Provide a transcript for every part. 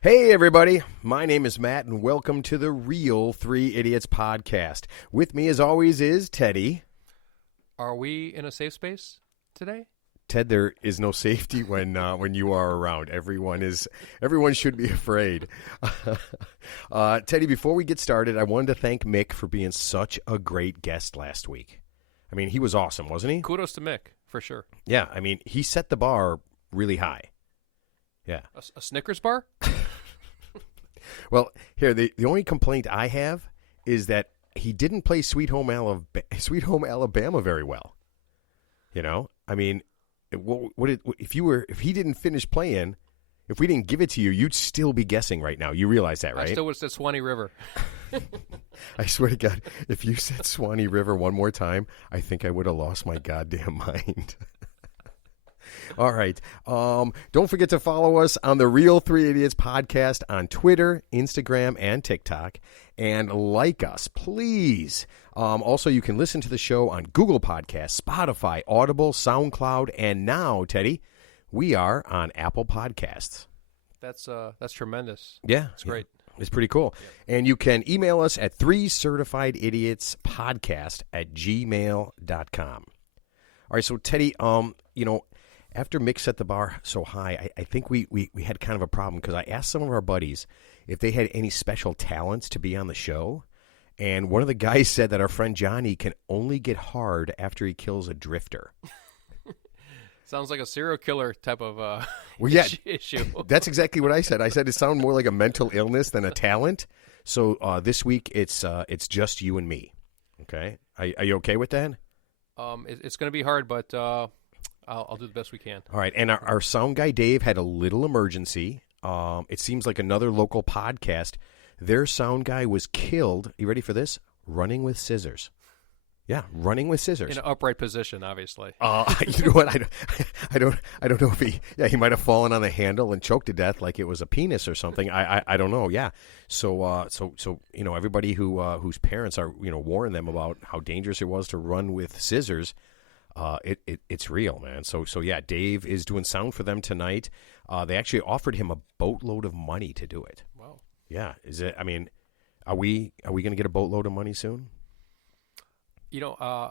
Hey, everybody. My name is Matt, and welcome to the Real Three Idiots podcast. With me, as always, is Teddy. Are we in a safe space today? Ted, there is no safety when you are around. Everyone should be afraid. Teddy, before we get started, I wanted to thank Mick for being such a great guest last week. I mean, he was awesome, wasn't he? Kudos to Mick, for sure. Yeah, I mean, he set the bar really high. Yeah. A Snickers bar? Well, here, the only complaint I have is that he didn't play Sweet Home Alabama very well. You know? I mean, if he didn't finish playing, if we didn't give it to you, you'd still be guessing right now. You realize that, right? I still would have said Swanee River. I swear to God, if you said Swanee River one more time, I think I would have lost my goddamn mind. All right. Don't forget to follow us on the Real Three Idiots podcast on Twitter, Instagram, and TikTok. And like us, please. Also, you can listen to the show on Google Podcasts, Spotify, Audible, SoundCloud, and now, Teddy, we are on Apple Podcasts. That's tremendous. Yeah. It's great. It's pretty cool. Yeah. And you can email us at 3certifiedidiotspodcast@gmail.com. All right, so Teddy, after Mick set the bar so high, I think we had kind of a problem because I asked some of our buddies if they had any special talents to be on the show. And one of the guys said that our friend Johnny can only get hard after he kills a drifter. Sounds like a serial killer type of issue. That's exactly what I said. I said it sounded more like a mental illness than a talent. So this week it's just you and me. Okay? Are you okay with that? It's going to be hard, but I'll do the best we can. All right, and our sound guy Dave had a little emergency. It seems like another local podcast. Their sound guy was killed. You ready for this? Running with scissors. Yeah, running with scissors. In an upright position, obviously. You know what? I don't know if he might have fallen on the handle and choked to death like it was a penis or something. I don't know. Yeah. So everybody whose parents are warning them about how dangerous it was to run with scissors. It's real, man. So yeah, Dave is doing sound for them tonight. They actually offered him a boatload of money to do it. Wow. Yeah. Is it? I mean, are we going to get a boatload of money soon? We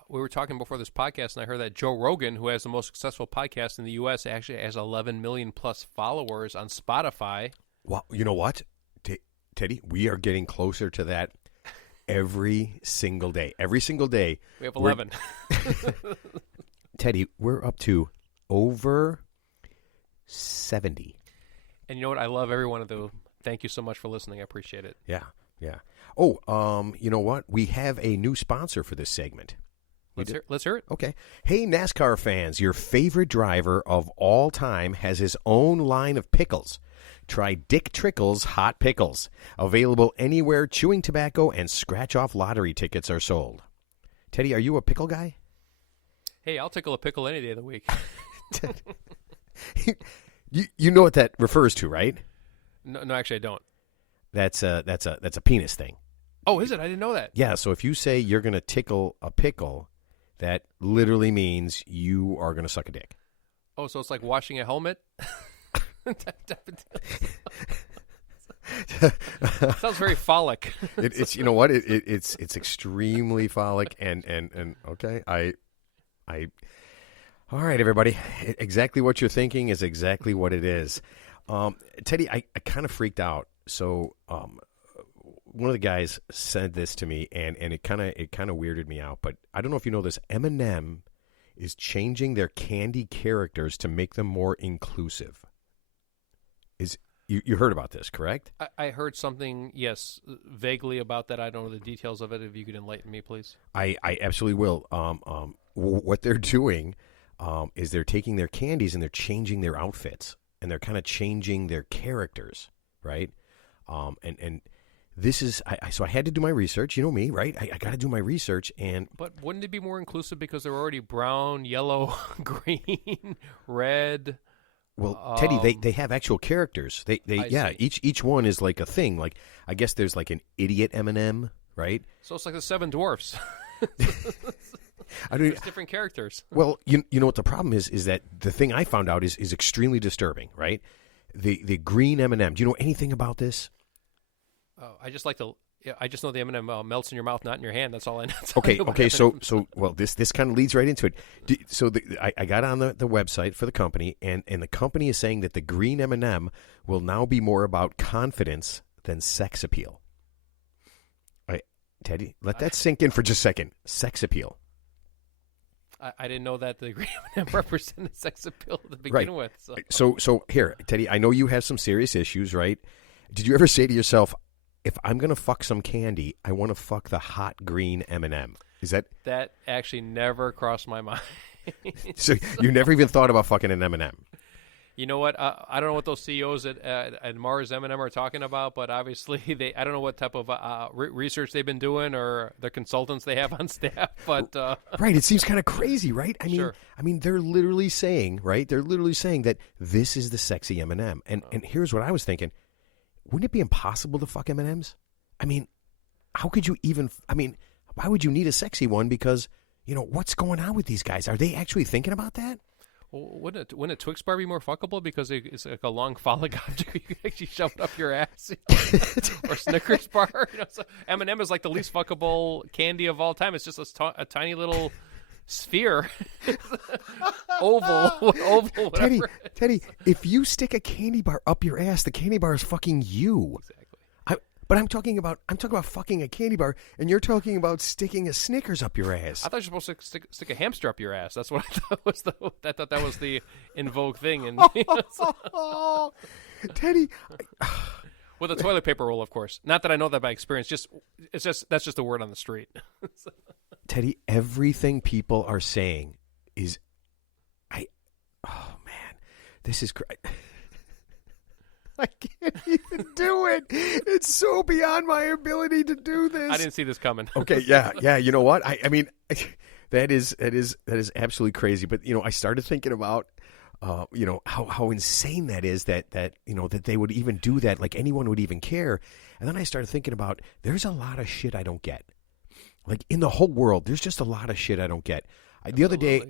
were talking before this podcast, and I heard that Joe Rogan, who has the most successful podcast in the U.S., actually has 11 million plus followers on Spotify. Well, you know what, Teddy? We are getting closer to that every single day. Every single day. We have 11. Teddy, we're up to over 70. And you know what? I love every one of them. Thank you so much for listening. I appreciate it. Yeah. Oh, you know what? We have a new sponsor for this segment. Let's hear it. Okay. Hey, NASCAR fans, your favorite driver of all time has his own line of pickles. Try Dick Trickle's Hot Pickles. Available anywhere chewing tobacco and scratch-off lottery tickets are sold. Teddy, are you a pickle guy? Hey, I'll tickle a pickle any day of the week. You know what that refers to, right? No, actually, I don't. That's a penis thing. Oh, is it? I didn't know that. Yeah, so if you say you're going to tickle a pickle, that literally means you are going to suck a dick. Oh, so it's like washing a helmet? Sounds very phallic. It's you know what? It's extremely phallic and okay. I all right, everybody. Exactly what you're thinking is exactly what it is. Teddy, I kind of freaked out. So one of the guys said this to me, and it kind of weirded me out. But I don't know if you know this. M&M is changing their candy characters to make them more inclusive. You heard about this, correct? I heard something, yes, vaguely about that. I don't know the details of it. If you could enlighten me, please. I absolutely will. What they're doing is they're taking their candies and they're changing their outfits, and they're kind of changing their characters, right? And this is so I had to do my research. You know me, right? I got to do my research. But wouldn't it be more inclusive because they're already brown, yellow, green, red? Well, Teddy, they have actual characters. They each one is like a thing. Like I guess there's like an idiot M&M, right? So it's like the Seven Dwarfs. I mean, there's different characters. Well, you know what the problem is that the thing I found out is extremely disturbing, right? the green M&M. Do you know anything about this? I just like to. Yeah, I just know the M&M melts in your mouth, not in your hand. That's all I know. Okay. So well, this kind of leads right into it. I got on the website for the company, and the company is saying that the green M&M will now be more about confidence than sex appeal. All right, Teddy, let that sink in for just a second. Sex appeal. I didn't know that the green M&M represented sex appeal to begin with. So here, Teddy, I know you have some serious issues, right? Did you ever say to yourself, if I'm going to fuck some candy, I want to fuck the hot green M&M? Is that actually never crossed my mind. So you never even thought about fucking an M&M? You know what? I don't know what those CEOs at Mars M&M are talking about, but obviously I don't know what type of research they've been doing or the consultants they have on staff. But right, it seems kind of crazy, right? Sure. I mean, they're literally saying, right? They're literally saying that this is the sexy M&M. And here's what I was thinking: wouldn't it be impossible to fuck M&Ms? I mean, how could you even? I mean, why would you need a sexy one? Because what's going on with these guys? Are they actually thinking about that? Well, wouldn't a Twix bar be more fuckable because it's like a long phallic object you can actually shove it up your ass? Or Snickers bar? So M&M is like the least fuckable candy of all time. It's just a tiny little sphere, oval, whatever. Teddy, if you stick a candy bar up your ass, the candy bar is fucking you. Exactly. But I'm talking about fucking a candy bar, and you're talking about sticking a Snickers up your ass. I thought you were supposed to stick a hamster up your ass. That's what I thought was that was the in vogue thing. And Teddy, with a toilet paper roll, of course. Not that I know that by experience. That's just a word on the street. Teddy, everything people are saying is, this is great. I can't even do it. It's so beyond my ability to do this. I didn't see this coming. Okay, yeah. You know what? I mean, that is absolutely crazy. But I started thinking about, how insane that is that they would even do that. Like anyone would even care. And then I started thinking about there's a lot of shit I don't get. Like in the whole world, there's just a lot of shit I don't get. The other day,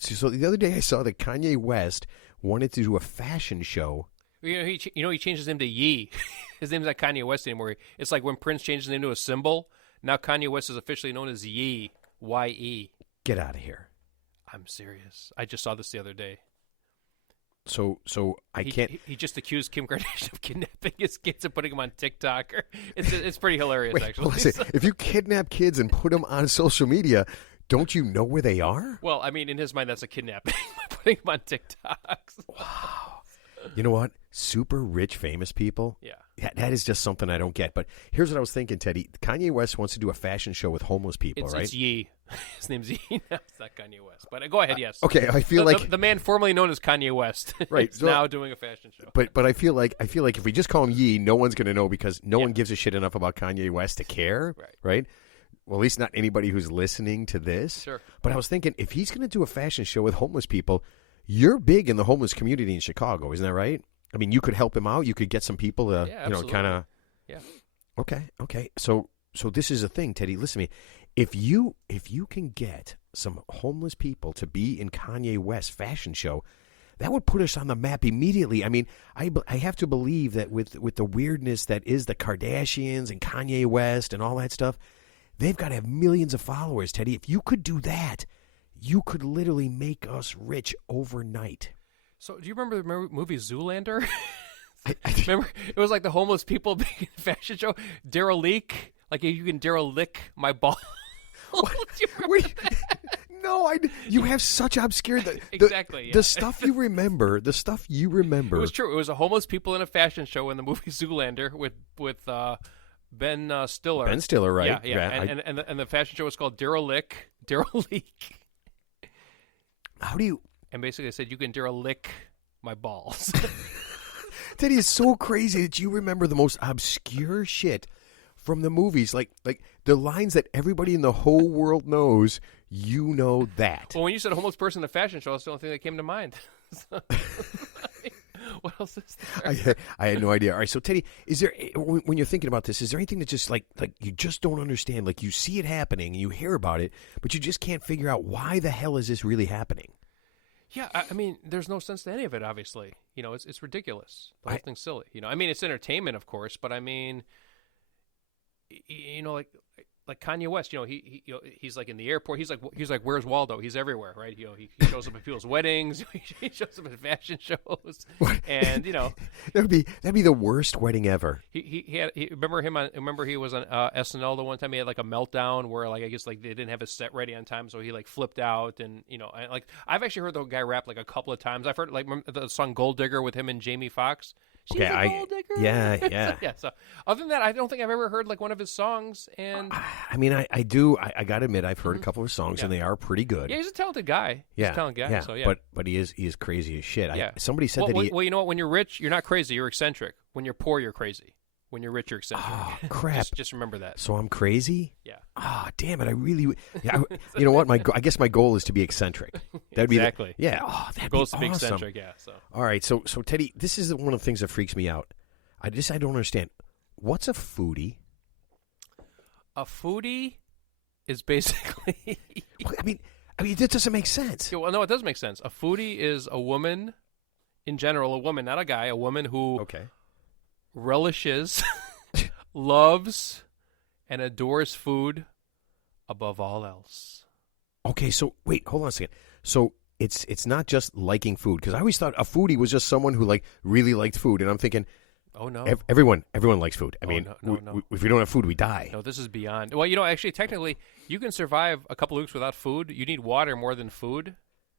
so the other day I saw that Kanye West wanted to do a fashion show. He changed his name to Yee. His name's not Kanye West anymore. It's like when Prince changed his name to a symbol. Now Kanye West is officially known as Yee, Y-E. Get out of here. I'm serious. I just saw this the other day. So I can't. He just accused Kim Kardashian of kidnapping his kids and putting them on TikTok. It's pretty hilarious, actually. Listen, if you kidnap kids and put them on social media, don't you know where they are? Well, I mean, in his mind, that's a kidnapping. Putting them on TikTok. Wow. You know what? Super rich, famous people. Yeah, that is just something I don't get. But here's what I was thinking, Teddy. Kanye West wants to do a fashion show with homeless people, right? It's Yee. His name's Yee. No, it's not Kanye West. But go ahead, yes. Okay, I feel like the man formerly known as Kanye West, right, is now doing a fashion show. But I feel like if we just call him Yee, no one's going to know because no one gives a shit enough about Kanye West to care, right? Well, at least not anybody who's listening to this. Sure. But I was thinking, if he's going to do a fashion show with homeless people, you're big in the homeless community in Chicago, isn't that right? I mean, you could help him out. You could get some people to, kind of. Yeah. Okay. So this is a thing, Teddy. Listen to me. If you can get some homeless people to be in Kanye West's fashion show, that would put us on the map immediately. I mean, I have to believe that with the weirdness that is the Kardashians and Kanye West and all that stuff, they've got to have millions of followers, Teddy. If you could do that, you could literally make us rich overnight. So, do you remember the movie Zoolander? Remember, it was like the homeless people being in a fashion show. Derelict, like you can derelict my ball. No, you have such obscure exactly the stuff you remember. The stuff you remember. It was true. It was a homeless people in a fashion show in the movie Zoolander with Ben Stiller. Ben Stiller, right? Yeah. And the fashion show was called Derelict. How do you? And basically, I said you can derelict my balls. Teddy, is so crazy that you remember the most obscure shit from the movies, like the lines that everybody in the whole world knows. You know that. Well, when you said a homeless person in a fashion show, that's the only thing that came to mind. What else is there? I had no idea. All right, so Teddy, is there, when you're thinking about this, is there anything that just like you just don't understand? Like you see it happening, and you hear about it, but you just can't figure out why the hell is this really happening? Yeah, I mean, there's no sense to any of it. Obviously, it's ridiculous. The whole thing's silly. I mean, it's entertainment, of course, but I mean, like Kanye West, he's like in the airport. He's like, where's Waldo? He's everywhere, right? He shows up at people's weddings. He shows up at fashion shows, and that'd be the worst wedding ever. Remember he was on SNL the one time. He had like a meltdown where like I guess like they didn't have his set ready on time, so he like flipped out, and like I've actually heard the guy rap like a couple of times. I've heard like the song "Gold Digger" with him and Jamie Foxx. She's a gold digger. Yeah. Yeah. So other than that, I don't think I've ever heard like one of his songs. And I mean, I do. I got to admit, I've heard a couple of his songs, and they are pretty good. Yeah, he's a talented guy. He's a talented guy. Yeah. So, yeah. But he is crazy as shit. Yeah. Somebody said that he. Well, you know what? When you're rich, you're not crazy. You're eccentric. When you're poor, you're crazy. When you're rich, you're eccentric. Oh, crap. Just remember that. So I'm crazy? Yeah. Ah, damn it! I really. Yeah, you know what? I guess my goal is to be eccentric. That'd exactly. be yeah. That'd goal is be to be awesome. eccentric. Yeah. So. All right. So Teddy, this is one of the things that freaks me out. I don't understand. What's a foodie? A foodie is basically. I mean, it doesn't make sense. Yeah, well, no, it does make sense. A foodie is a woman, in general, a woman, not a guy, a woman who relishes, loves, and adores food above all else. Okay, so wait, hold on a second. So it's not just liking food, because I always thought a foodie was just someone who like really liked food, and I'm thinking. Oh, no. Everyone likes food. I mean, no. If we don't have food, we die. No, this is beyond. Well, actually, technically, you can survive a couple of weeks without food. You need water more than food.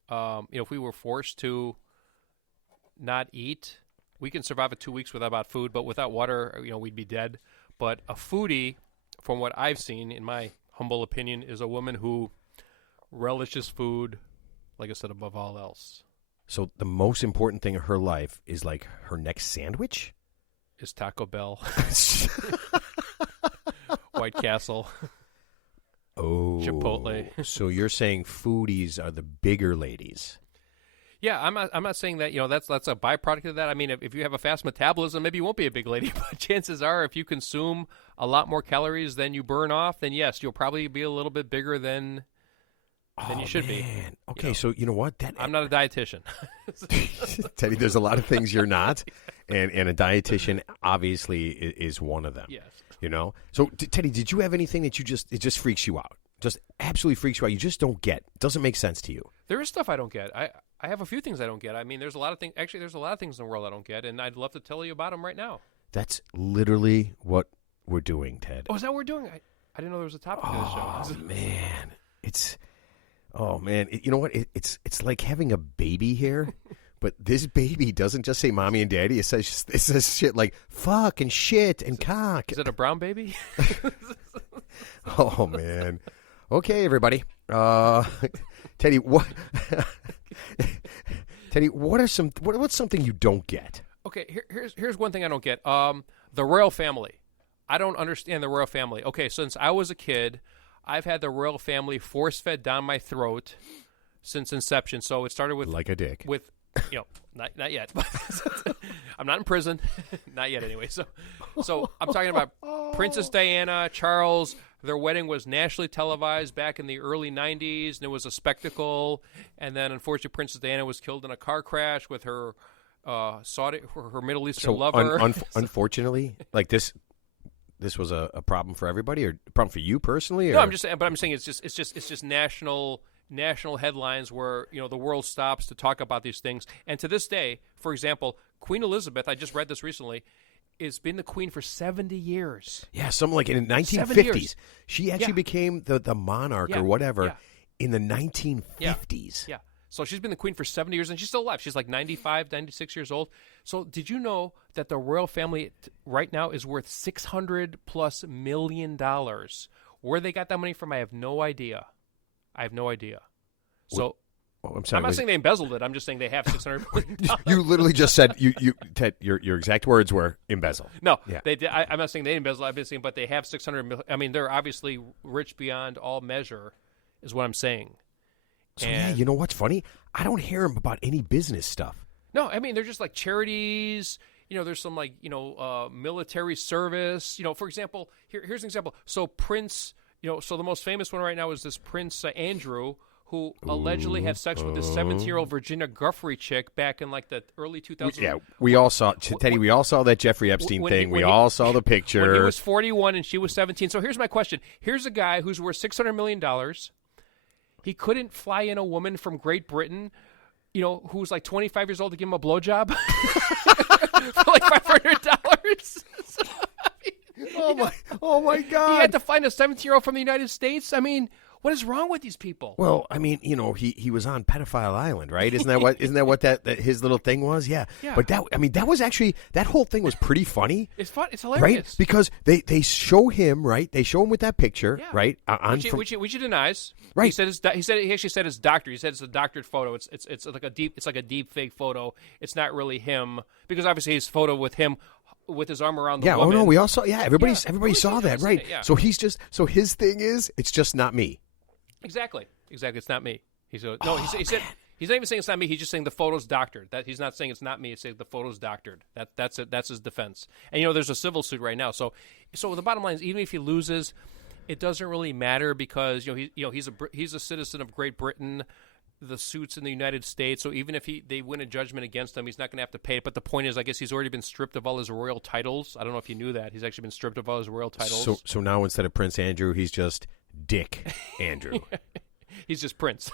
If we were forced to not eat, we can survive 2 weeks without food, but without water, we'd be dead. But a foodie, from what I've seen, in my humble opinion, is a woman who relishes food, like I said, above all else. So the most important thing in her life is like her next sandwich? Is Taco Bell, White Castle, Chipotle. So you're saying foodies are the bigger ladies? Yeah, I'm not saying that that's a byproduct of that. I mean, if you have a fast metabolism, maybe you won't be a big lady. But chances are, if you consume a lot more calories than you burn off, then yes, you'll probably be a little bit bigger than you should be. Okay, so you know what? I'm not a dietitian. Teddy, there's a lot of things you're not, and a dietitian obviously is one of them. Yes. So Teddy, did you have anything that it just freaks you out? Just absolutely freaks you out. You just don't get. Doesn't make sense to you. There is stuff I don't get. I have a few things I don't get. I mean, there's a lot of things. Actually, there's a lot of things in the world I don't get, and I'd love to tell you about them right now. That's literally what we're doing, Ted. Oh, is that what we're doing? I didn't know there was a topic to the show. Oh man, you know what? It's like having a baby here, but this baby doesn't just say mommy and daddy. It says shit like fuck and shit and cock. Is it a brown baby? Oh man. Okay, everybody. Teddy, what? Teddy, what's something you don't get? Okay, here's one thing I don't get. The royal family. I don't understand the royal family. Okay, since I was a kid, I've had the royal family force-fed down my throat since inception. So it started with like a dick. With not yet. I'm not in prison, not yet anyway. So I'm talking about Princess Diana, Charles. Their wedding was nationally televised back in the early '90s, and it was a spectacle. And then, unfortunately, Princess Diana was killed in a car crash with her her Middle Eastern lover. Unfortunately, like this was a problem for everybody, or a problem for you personally? Or? No, I'm saying it's just national headlines where the world stops to talk about these things. And to this day, for example, Queen Elizabeth, I just read this recently, has been the queen for 70 years. Yeah, something like in the 1950s. She actually became the monarch or whatever in the 1950s. Yeah. So she's been the queen for 70 years, and she's still alive. She's like 95, 96 years old. So did you know that the royal family right now is worth $600+ million? Where they got that money from, I have no idea. So I'm sorry. I'm not saying they embezzled it. I'm just saying they have $600 million. You literally just said Ted, your exact words were embezzle. No, they did. I'm not saying they embezzled. I'm just saying, but they have $600 million. I mean, they're obviously rich beyond all measure, is what I'm saying. So you know what's funny? I don't hear them about any business stuff. No, I mean they're just like charities. There's some like military service. For example, here's an example. So Prince. So the most famous one right now is this Prince Andrew, who allegedly had sex with this 17-year-old Virginia Guffrey chick back in like the early 2000s. Yeah, we all saw Teddy. We all saw that Jeffrey Epstein thing. We all saw the picture when he was 41 and she was 17. So here's my question: here's a guy who's worth $600 million. He couldn't fly in a woman from Great Britain, who's like 25 years old to give him a blowjob for like $500. Oh my God! He had to find a 17-year-old from the United States. I mean, what is wrong with these people? Well, I mean, he was on Pedophile Island, right? Isn't that what that his little thing was? Yeah. But that was actually, that whole thing was pretty funny. It's fun. It's hilarious, right? Because they show him, right? They show him with that picture, right? Which he denies. Right. He actually said it's doctored. He said it's a doctored photo. It's like a deep fake photo. It's not really him, because obviously his photo with him with his arm around the woman. Oh no, we all saw. Yeah, everybody saw that, right? Yeah. So his thing is, it's just not me. Exactly. It's not me. He said he's not even saying it's not me. He's just saying the photo's doctored. That he's not saying it's not me. He's saying the photo's doctored. That's it. That's his defense. And there's a civil suit right now. So the bottom line is, even if he loses, it doesn't really matter, because he's a citizen of Great Britain. The suit's in the United States, so even if they win a judgment against him, he's not going to have to pay it. But the point is, I guess he's already been stripped of all his royal titles. I don't know if you knew that. He's actually been stripped of all his royal titles. So now instead of Prince Andrew, he's just Dick Andrew. He's just Prince.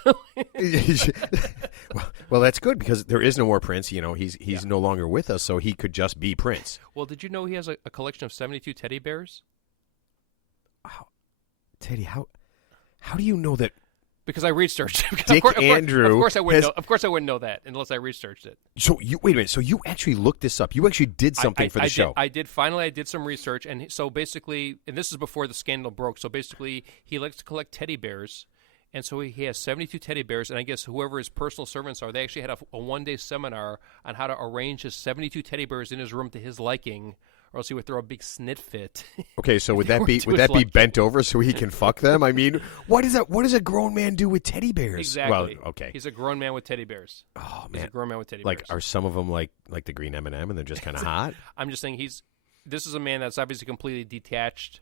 well, that's good, because there is no more Prince. He's no longer with us, so he could just be Prince. Well, did you know he has a collection of 72 teddy bears? Teddy, how do you know that? Because I researched it. Dick Andrew. Of course I wouldn't know that unless I researched it. So wait a minute. So you actually looked this up. You actually did something for the show. I did. Finally, I did some research, and so basically, and this is before the scandal broke. So basically, he likes to collect teddy bears, and so he has 72 teddy bears. And I guess whoever his personal servants are, they actually had a one-day seminar on how to arrange his 72 teddy bears in his room to his liking, or else he would throw a big snit fit. Okay, so would that be bent over so he can fuck them? I mean, what does a grown man do with teddy bears? Exactly. Well, okay. He's a grown man with teddy bears. Oh man, he's a grown man with teddy bears. bears. Are some of them like the green M&M and they're just kind of hot? I'm just saying this is a man that's obviously completely detached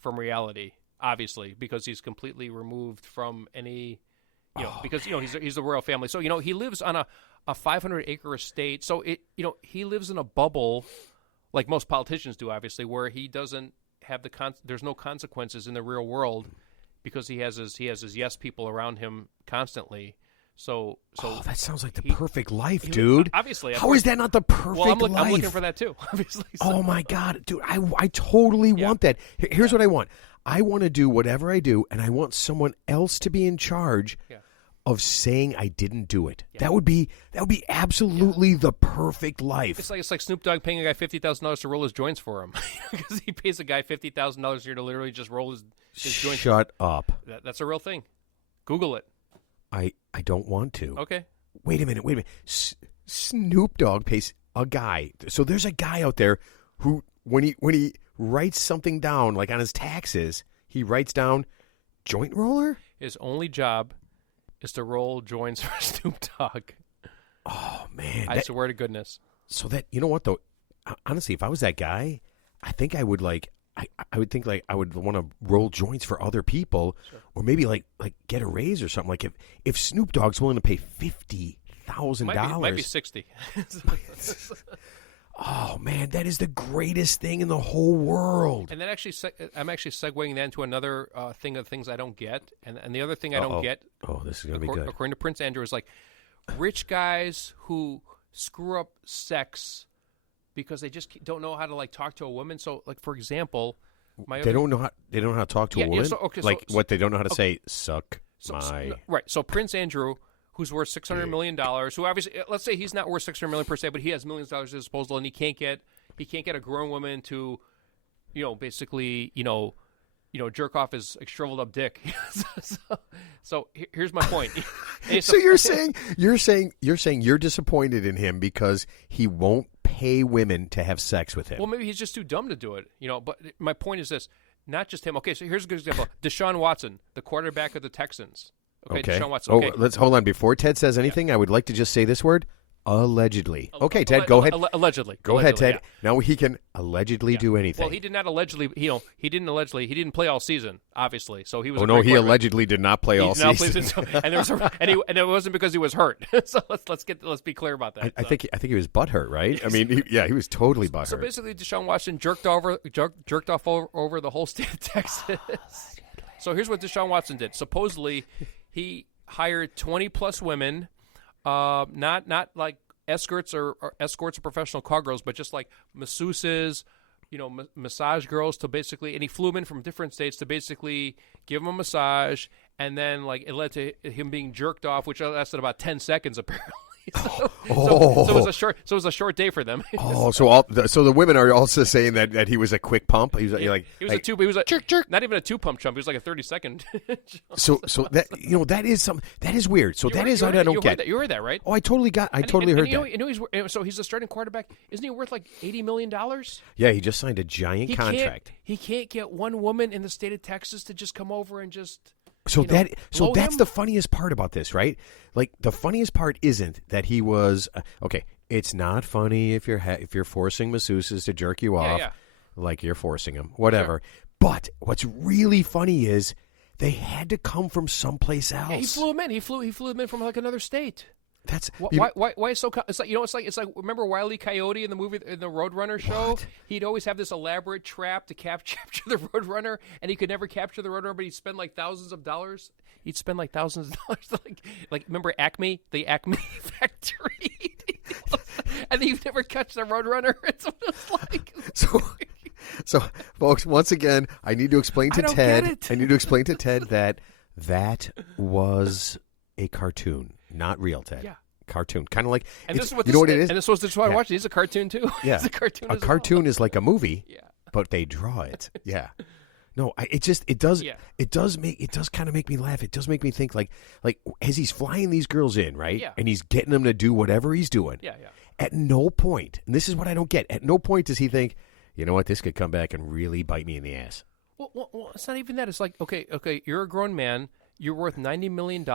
from reality, obviously, because he's completely removed from any, because he's the royal family. So he lives on a 500-acre estate. So he lives in a bubble, like most politicians do, obviously, where he doesn't have there's no consequences in the real world, because he has his yes people around him constantly. So that sounds like the perfect life, dude. Obviously, how is that not the perfect life? I'm looking for that too, obviously. So. Oh my God, dude, I totally want that. Here's what I want. I want to do whatever I do, and I want someone else to be in charge of saying I didn't do it. Yeah. That would be absolutely the perfect life. It's like Snoop Dogg paying a guy $50,000 to roll his joints for him, because he pays a guy $50,000 a year to literally just roll his joints. Shut up. That's a real thing. Google it. I don't want to. Okay. Wait a minute. Snoop Dogg pays a guy. So there's a guy out there who, when he writes something down, like on his taxes, he writes down joint roller? His only job is to roll joints for Snoop Dogg. Oh, man. I swear to goodness. So that, you know what, though? Honestly, if I was that guy, I think I would I would think I would want to roll joints for other people, sure. Or maybe like get a raise or something. Like if Snoop Dogg's willing to pay $50,000, might be 60. Oh man, that is the greatest thing in the whole world. And then I'm actually segueing that into another thing of things I don't get, and the other thing I don't get. Oh, this is gonna be good. According to Prince Andrew, is like rich guys who screw up sex because they just don't know how to talk to a woman. So, for example, they don't know how to talk to a woman. What they don't know how to say, suck my. Right. So Prince Andrew, who's worth $600 million, who obviously, let's say he's not worth $600 million per se, but he has millions of dollars at his disposal, and he can't get a grown woman to, basically, jerk off his shriveled up dick. so here's my point. So you're saying you're disappointed in him because he won't pay women to have sex with him. Well, maybe he's just too dumb to do it. But my point is this: not just him. Okay, so here's a good example: Deshaun Watson, the quarterback of the Texans. Okay. Deshaun Watson. Okay. Let's hold on. Before Ted says anything, I would like to just say this word: Allegedly. Okay, Ted, go ahead. Allegedly. Go ahead, Ted. Yeah. Now he can allegedly do anything. Well, he did not allegedly. He didn't play all season, obviously. So he was. Oh no, he allegedly did not play all season. And it wasn't because he was hurt. So let's be clear about that. I think he was butthurt, right? I mean, he was totally butthurt. So basically, Deshaun Watson jerked off over the whole state of Texas. So here's what Deshaun Watson did. Supposedly, he hired 20 plus women, not like escorts or professional call girls, but just like masseuses, massage girls to basically, and he flew them in from different states to basically give them a massage, and then like it led to him being jerked off, which lasted about 10 seconds apparently. So it was a short day for them. So the women are also saying that he was a quick pump. He was he was a jerk. Not even a 2-pump jump. He was like a 30-second. so that that is weird. So that is what I don't get. You heard that, right? Oh, I totally heard that. So he's a starting quarterback. Isn't he worth like $80 million? Yeah, he just signed a giant contract. He can't get one woman in the state of Texas to just come over and just. So that's the funniest part about this, right? Like the funniest part isn't that he was okay. It's not funny if you're forcing masseuses to jerk you off, like you're forcing them, whatever. Sure. But what's really funny is they had to come from someplace else. Yeah, he flew him in. He flew him in from like another state. That's why is so? It's like remember Wile E. Coyote in the movie in the Roadrunner show? What? He'd always have this elaborate trap to capture the Roadrunner, and he could never capture the Roadrunner, but he'd spend like thousands of dollars. He'd spend like thousands of dollars, like remember Acme, the Acme factory, and he'd never catch the Roadrunner. It's like so, folks. Once again, I need to explain to Ted. I need to explain to Ted that was a cartoon. Not real, Ted. Yeah. Cartoon. Kind of like, and this is what you know what it is? And this was just what I watched. He's a cartoon, too. Yeah. He's a cartoon a cartoon is like a movie, but they draw it. Yeah. No, it does kind of make me laugh. It does make me think like as he's flying these girls in, right? Yeah. And he's getting them to do whatever he's doing. Yeah. At no point, and this is what I don't get, at no point does he think, you know what, this could come back and really bite me in the ass. Well, it's not even that. It's like, okay, you're a grown man. You're worth $90 million.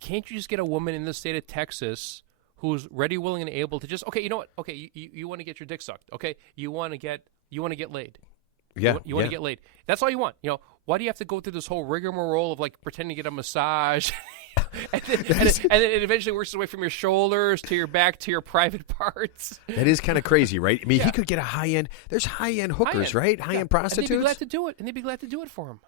Can't you just get a woman in the state of Texas who's ready, willing, and able to just, okay, you know what? Okay, you want to get your dick sucked. Okay, you want to get laid. Yeah, you want to get laid. That's all you want. Why do you have to go through this whole rigmarole of like pretending to get a massage, and then it eventually works its way from your shoulders to your back to your private parts? That is kind of crazy, right? I mean, he could get a high-end. There's high-end hookers, right? High-end prostitutes. And they'd be glad to do it for him.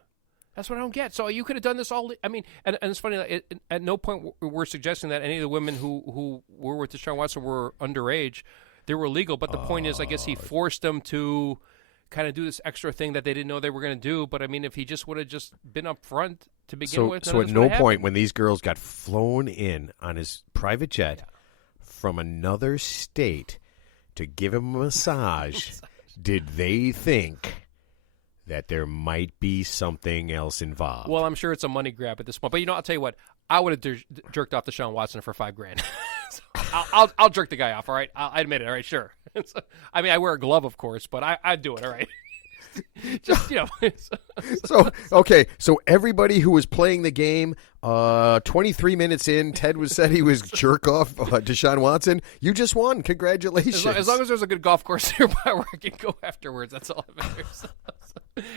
That's what I don't get. So you could have done this all. I mean, and it's funny. At no point we're suggesting that any of the women who were with Deshaun Watson were underage. They were legal, but the point is, I guess he forced them to kind of do this extra thing that they didn't know they were going to do. But I mean, if he just would have just been up front to begin with, so at no point when these girls got flown in on his private jet from another state to give him a massage, did they think that there might be something else involved? Well, I'm sure it's a money grab at this point. But I'll tell you what, I would have jerked off Deshaun Watson for $5,000. So I'll jerk the guy off. All right, I admit it. All right, sure. So, I mean, I wear a glove, of course, but I'd do it. All right. Just So everybody who was playing the game, 23 minutes in, Ted said he was jerk off Deshaun Watson. You just won. Congratulations. As long as there's a good golf course nearby where I can go afterwards, that's all that matters.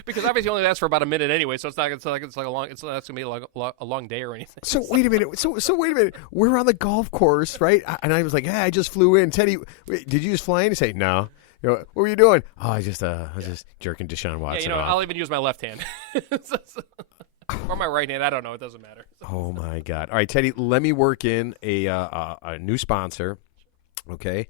Because obviously only lasts for about a minute anyway, so it's not going to be a long day or anything. So wait a minute. So wait a minute. We're on the golf course, right? And I was like, I just flew in. Teddy, did you just fly in? He said, no. What were you doing? Oh, I was just jerking Deshaun Watson. Yeah, I'll even use my left hand. Or my right hand. I don't know. It doesn't matter. Oh, my God. All right, Teddy, let me work in a new sponsor. Okay.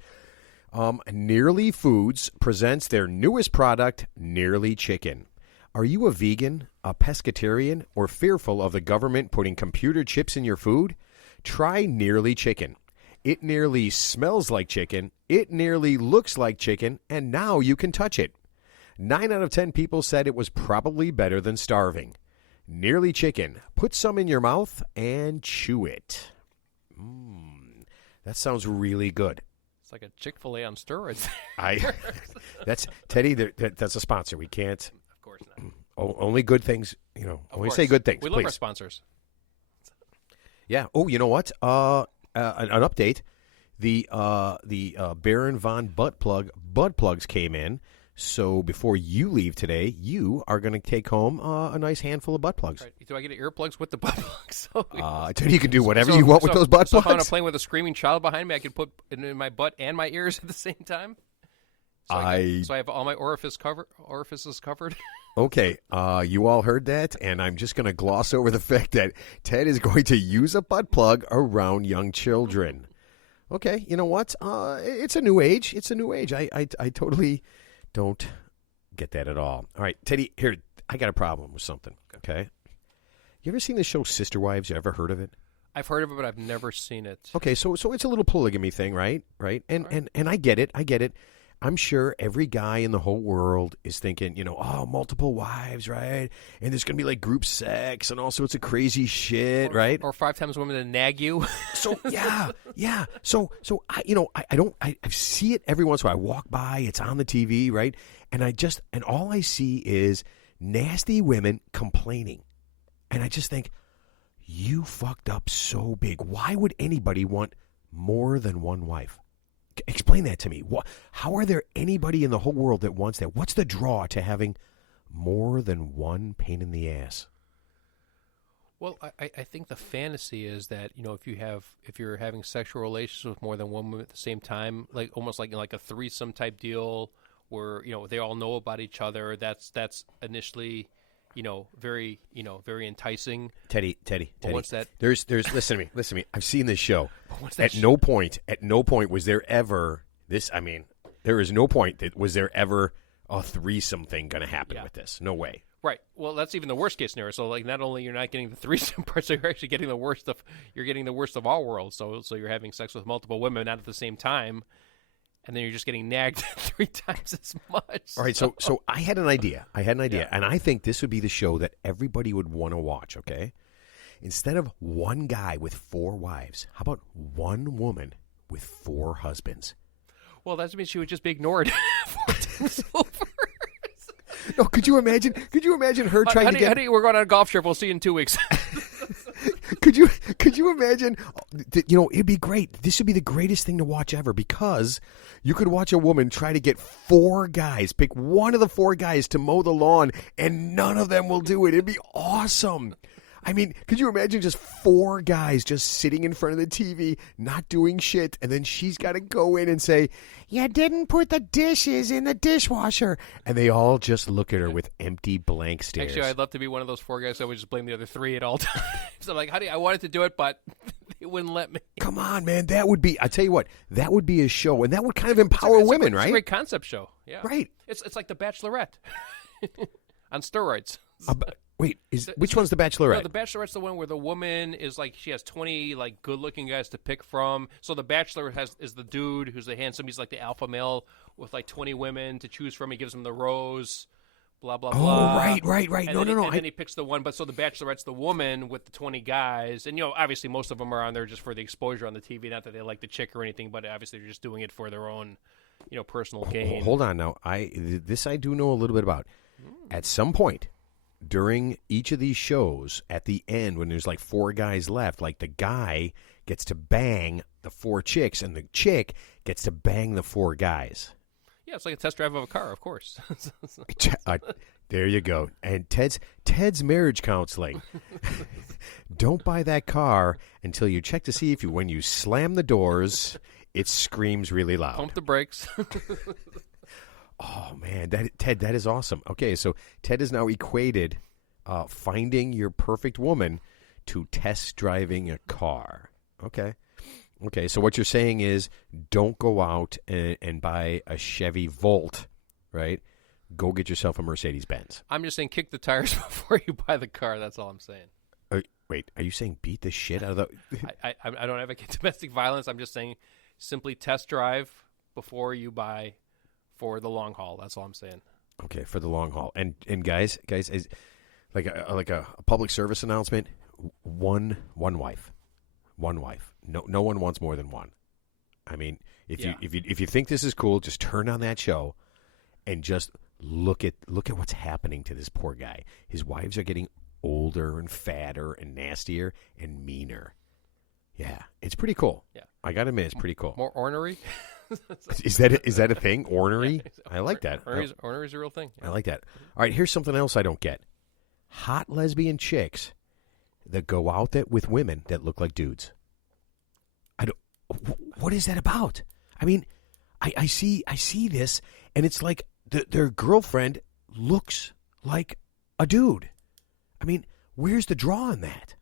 Nearly Foods presents their newest product, Nearly Chicken. Are you a vegan, a pescatarian, or fearful of the government putting computer chips in your food? Try Nearly Chicken. It nearly smells like chicken, it nearly looks like chicken, and now you can touch it. 9 out of 10 people said it was probably better than starving. Nearly Chicken. Put some in your mouth and chew it. That sounds really good. It's like a Chick-fil-A on steroids. That's Teddy. That's a sponsor. We can't. Of course not. Only good things. Only say good things. We love our sponsors. Yeah. Oh, you know what? An update. the Baron von butt plugs came in. So before you leave today, you are going to take home a nice handful of butt plugs. Right. Do I get earplugs with the butt plugs? So, you can do whatever you want with those butt plugs. So if I'm playing with a screaming child behind me, I can put it in my butt and my ears at the same time. So I have all my orifices covered. Okay, you all heard that, and I'm just going to gloss over the fact that Ted is going to use a butt plug around young children. Okay, you know what? It's a new age. It's a new age. I totally don't get that at all. All right, Teddy, here, I got a problem with something, okay? You ever seen the show Sister Wives? You ever heard of it? I've heard of it, but I've never seen it. Okay, so it's a little polygamy thing, right? And I get it. I'm sure every guy in the whole world is thinking, multiple wives, right? And there's going to be like group sex and all sorts of crazy shit, right? Or 5 times women to nag you. So yeah. So I see it every once in a while. I walk by, it's on the TV, right? And all I see is nasty women complaining. And I just think, you fucked up so big. Why would anybody want more than one wife? Explain that to me. How are there anybody in the whole world that wants that? What's the draw to having more than one pain in the ass? Well, I think the fantasy is that if you're having sexual relations with more than one woman at the same time, like almost like a threesome type deal, where they all know about each other. That's initially very enticing. Teddy. But once that there's listen to me. I've seen this show. At no no point was there ever this. I mean, there is no point that was there ever a threesome thing going to happen with this. No way. Right. Well, that's even the worst case scenario. So, like, not only you're not getting the threesome part, so you're actually getting the worst of all worlds. So you're having sex with multiple women, not at the same time, and then you're just getting nagged 3 times as much. All right. So I had an idea. Yeah. And I think this would be the show that everybody would want to watch. Okay. Instead of one guy with 4 wives, how about one woman with 4 husbands? Well, that means she would just be ignored 4 times over. No, could you imagine her trying to get? Honey, we're going on a golf trip. We'll see you in 2 weeks. Could you imagine? It'd be great. This would be the greatest thing to watch ever, because you could watch a woman try to get 4 guys, pick one of the 4 guys to mow the lawn, and none of them will do it. It'd be awesome. I mean, could you imagine just 4 guys just sitting in front of the TV, not doing shit, and then she's got to go in and say, "You didn't put the dishes in the dishwasher," and they all just look at her with empty, blank stares. Actually, I'd love to be one of those 4 guys that would just blame the other 3 at all times. So I'm like, honey, I wanted to do it, but they wouldn't let me. Come on, man. That would be, I tell you what, that would be a show, and that would kind of empower women, right? It's a great concept show. Yeah. Right. It's like The Bachelorette on steroids. Wait, which one's The Bachelorette? No, The Bachelorette's the one where the woman is like, she has 20 like good-looking guys to pick from. So the Bachelor is the dude who's the handsome. He's like the alpha male with like 20 women to choose from. He gives them the rose, blah blah blah. Oh, right. And then he picks the one. But so the Bachelorette's the woman with the 20 guys, and obviously most of them are on there just for the exposure on the TV. Not that they like the chick or anything, but obviously they're just doing it for their own, personal gain. Hold on now. I do know a little bit about. At some point during each of these shows, at the end, when there's like 4 guys left, like the guy gets to bang the 4 chicks, and the chick gets to bang the 4 guys. Yeah, it's like a test drive of a car, of course. There you go. And Ted's marriage counseling. Don't buy that car until you check to see if when you slam the doors, it screams really loud. Pump the brakes. Oh, man, Ted, that is awesome. Okay, so Ted has now equated finding your perfect woman to test driving a car. Okay, so what you're saying is don't go out and buy a Chevy Volt, right? Go get yourself a Mercedes-Benz. I'm just saying kick the tires before you buy the car. That's all I'm saying. Wait, are you saying beat the shit out of the... I don't advocate domestic violence. I'm just saying simply test drive before you buy... for the long haul. That's all I'm saying. Okay, for the long haul. And guys, is like a public service announcement. One wife. No one wants more than one. I mean, if you think this is cool, just turn on that show and just look at what's happening to this poor guy. His wives are getting older and fatter and nastier and meaner. Yeah, it's pretty cool. Yeah. I got to admit, it's pretty cool. More ornery. Is that a thing? Ornery? Yeah. I like that. Ornery's a real thing. I like that. All right, here's something else I don't get. Hot lesbian chicks that go out with women that look like dudes. What is that about? I mean, I see this, and it's like their girlfriend looks like a dude. I mean, where's the draw in that?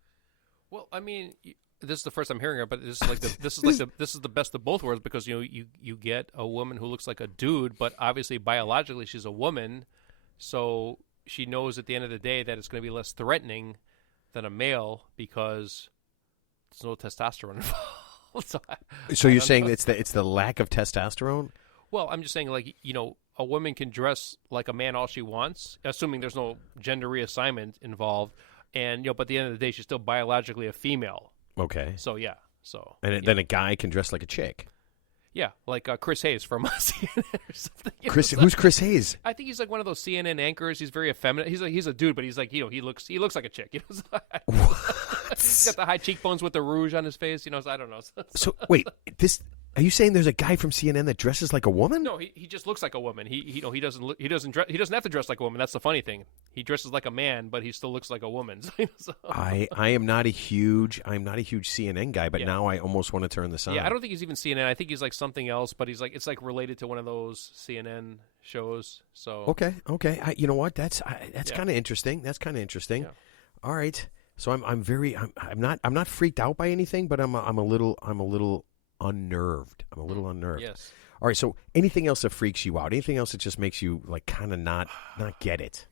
Well, I mean, this is the first I'm hearing it, but this is the best of both worlds, because you get a woman who looks like a dude, but obviously biologically she's a woman, so she knows at the end of the day that it's going to be less threatening than a male because there's no testosterone involved. So you're saying it's the lack of testosterone? Well, I'm just saying, like, a woman can dress like a man all she wants, assuming there's no gender reassignment involved, and but at the end of the day, she's still biologically a female. Okay. So yeah. Then a guy can dress like a chick. Yeah, like Chris Hayes from CNN or something. Who's Chris Hayes? I think he's like one of those CNN anchors. He's very effeminate. He's a dude, but he's like, he looks like a chick. He's got the high cheekbones with the rouge on his face. So I don't know. So wait, are you saying there's a guy from CNN that dresses like a woman? No, he just looks like a woman. He doesn't have to dress like a woman. That's the funny thing. He dresses like a man, but he still looks like a woman. I am not a huge CNN guy, but now I almost want to turn this on. Yeah, I don't think he's even CNN. I think he's like something else, but it's like related to one of those CNN shows. So okay. You know what? That's kind of interesting. That's kind of interesting. Yeah. All right. So I'm not freaked out by anything, but I'm a little unnerved. I'm a little unnerved. Yes. All right. So anything else that freaks you out? Anything else that just makes you like kind of not get it?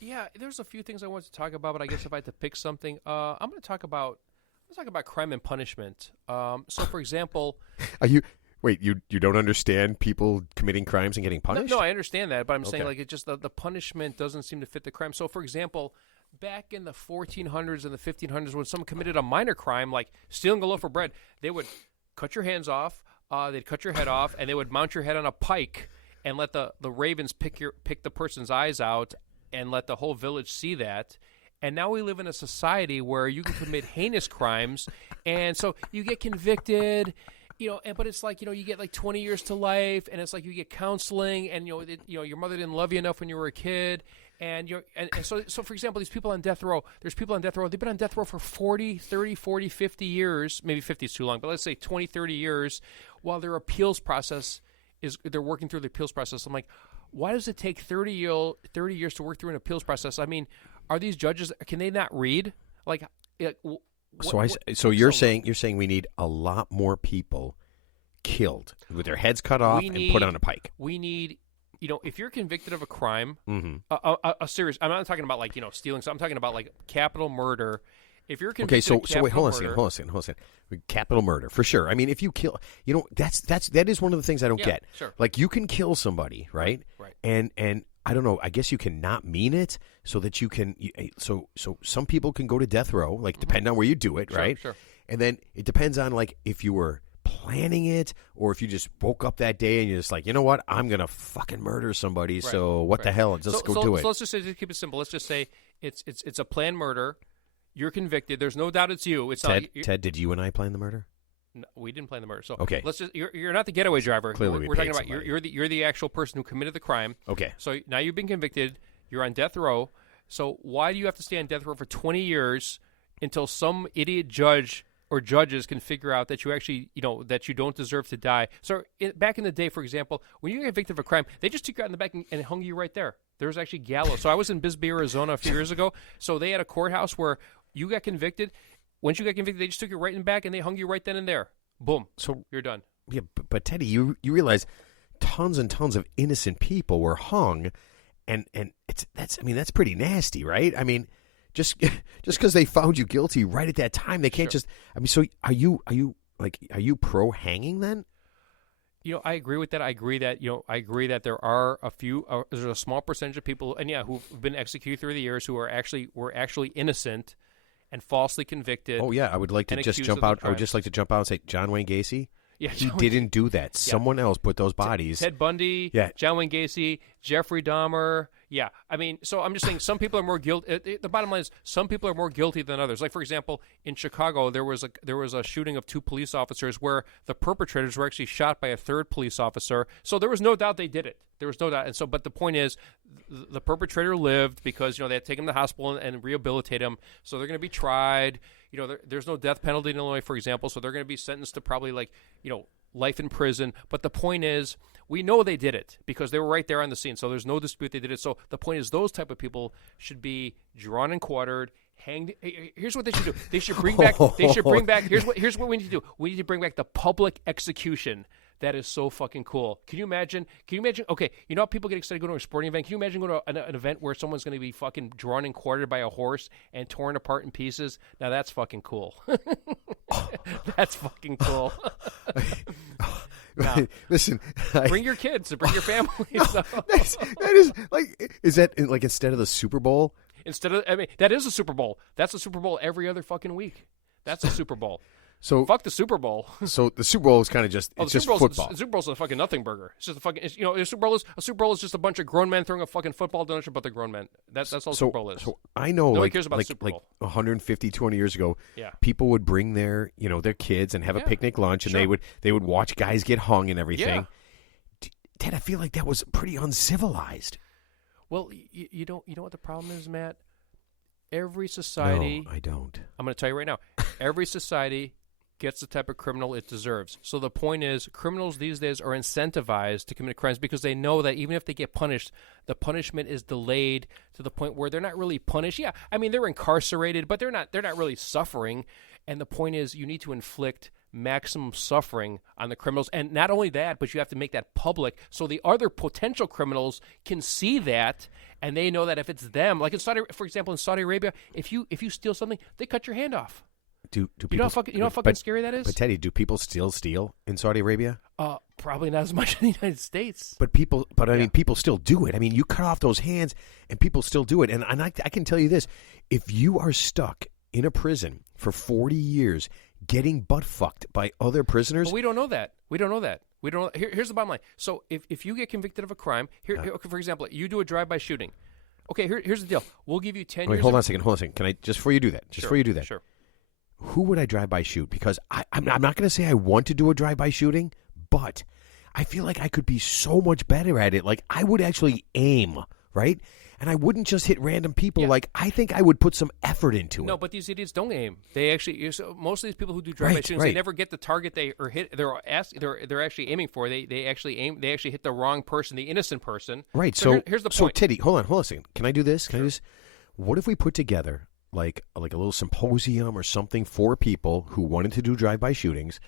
Yeah, there's a few things I want to talk about, but I guess if I had to pick something, I'm going to talk about crime and punishment. So, for example, you don't understand people committing crimes and getting punished? No, I understand that, but I'm saying Okay. like it just the punishment doesn't seem to fit the crime. So, for example, back in the 1400s and the 1500s, when someone committed a minor crime like stealing a loaf of bread, they would cut your hands off, they'd cut your head off, and they would mount your head on a pike and let the ravens pick the person's eyes out and let the whole village see that. And now we live in a society where you can commit heinous crimes, and so you get convicted, but it's like, you get like 20 years to life, and it's like you get counseling, and your mother didn't love you enough when you were a kid, and so for example, these people on death row, they've been on death row for 40, 30, 40, 50 years, maybe 50 is too long, but let's say 20, 30 years, while their appeals process they're working through the appeals process. I'm like, why does it take 30 years to work through an appeals process? I mean, are these judges, can they not read? Like, so you're saying we need a lot more people killed with their heads cut off and put on a pike. We need, if you're convicted of a crime, Mm-hmm. a serious, I'm not talking about like, stealing, so I'm talking about like capital murder. If you're convicted Okay, of so wait, hold on a second. Capital murder, for sure. I mean, if you kill, that is one of the things I don't get. Sure. Like, you can kill somebody, right? Right. And I don't know, I guess you can not mean it so that you can, so some people can go to death row, like, depending on where you do it, right? Sure. And then it depends on, like, if you were planning it or if you just woke up that day and you're just like, you know what, I'm going to fucking murder somebody, Right. so what the hell, just go do it. So let's just say, to keep it simple, let's just say it's a planned murder. You're convicted. There's no doubt it's you. It's Ted, did you and I plan the murder? No, we didn't plan the murder. So okay, let's just you're not the getaway driver. Clearly, we're talking about you're the actual person who committed the crime. Okay. So now you've been convicted. You're on death row. So why do you have to stay on death row for 20 years until some idiot judge or judges can figure out that you actually, that you don't deserve to die? So back in the day, for example, when you get convicted of a crime, they just took you out in the back and hung you right there. There was actually gallows. So I was in Bisbee, Arizona a few years ago. So they had a courthouse where you got convicted. Once you got convicted, they just took you right in the back and they hung you right then and there. Boom. So you're done. Yeah, but Teddy, you realize tons and tons of innocent people were hung, and that's pretty nasty, right? I mean, just because they found you guilty right at that time, they can't just. I mean, so are you pro hanging then? I agree with that. I agree that there are a few. There's a small percentage of people, and who've been executed through the years who were actually innocent and falsely convicted. Oh yeah, I would like to just jump out. I would just like to jump out and say John Wayne Gacy. Yeah, he didn't do that. Someone else put those bodies. Ted Bundy, John Wayne Gacy, Jeffrey Dahmer. Yeah, I mean, so I'm just saying some people are more guilty. The bottom line is some people are more guilty than others. Like, for example, in Chicago, there was a shooting of 2 police officers where the perpetrators were actually shot by a 3rd police officer. So there was no doubt they did it. There was no doubt. And so, but the point is, the perpetrator lived because, they had to take him to the hospital and rehabilitate him. So they're going to be tried. There's no death penalty in Illinois, for example. So they're going to be sentenced to probably life in prison. But the point is, we know they did it because they were right there on the scene. So there's no dispute they did it. So the point is, those type of people should be drawn and quartered, hanged. Here's what they should do. They should bring back. Here's what we need to do. We need to bring back the public execution. That is so fucking cool. Can you imagine? Okay, how people get excited going to a sporting event? Can you imagine going to an event where someone's going to be fucking drawn and quartered by a horse and torn apart in pieces? Now that's fucking cool. That's fucking cool. Now, listen, bring your kids, bring your family. That is like, is that like instead of the Super Bowl? That is a Super Bowl. That's a Super Bowl every other fucking week. That's a Super Bowl. So fuck the Super Bowl. So the Super Bowl is kind of just just football. The Super Bowl's a fucking nothing burger. It's just a fucking a Super Bowl is just a bunch of grown men throwing a fucking football. Don't know about the grown men. That's all Super Bowl is. So I know nobody cares about the Super Bowl. 150, 200 years ago, people would bring their their kids and have a picnic lunch, and they would watch guys get hung and everything. Yeah. Dad, I feel like that was pretty uncivilized. Well, you know what the problem is, Matt. Every society. No, I don't. I'm going to tell you right now. Every society gets the type of criminal it deserves. So the point is, criminals these days are incentivized to commit crimes because they know that even if they get punished, the punishment is delayed to the point where they're not really punished. Yeah, I mean, they're incarcerated, but they're not really suffering. And the point is, you need to inflict maximum suffering on the criminals. And not only that, but you have to make that public so the other potential criminals can see that, and they know that if it's them, like for example, in Saudi Arabia, if you steal something, they cut your hand off. Do people, you know how fucking scary that is? But Teddy, do people still steal in Saudi Arabia? Probably not as much in the United States. But I mean, people still do it. I mean, you cut off those hands, and people still do it. And I can tell you this: if you are stuck in a prison for 40 years, getting butt fucked by other prisoners, we don't know that. We don't know. Here's the bottom line. So if you get convicted of a crime, for example, you do a drive-by shooting. Okay, here's the deal. We'll give you 10 years. Hold on a second. Can I just before you do that? Sure. Who would I drive-by shoot? Because I'm not going to say I want to do a drive-by shooting, but I feel like I could be so much better at it. Like, I would actually aim, right? And I wouldn't just hit random people. Yeah. Like, I think I would put some effort into it. No, but these idiots don't aim. They actually, most of these people who do drive-by shootings, they never get the target they're actually aiming for. They actually hit the wrong person, the innocent person. Right. So here's the point. So Teddy, hold on a second. Can I do this? Can I just? What if we put together like a little symposium or something for people who wanted to do drive-by shootings,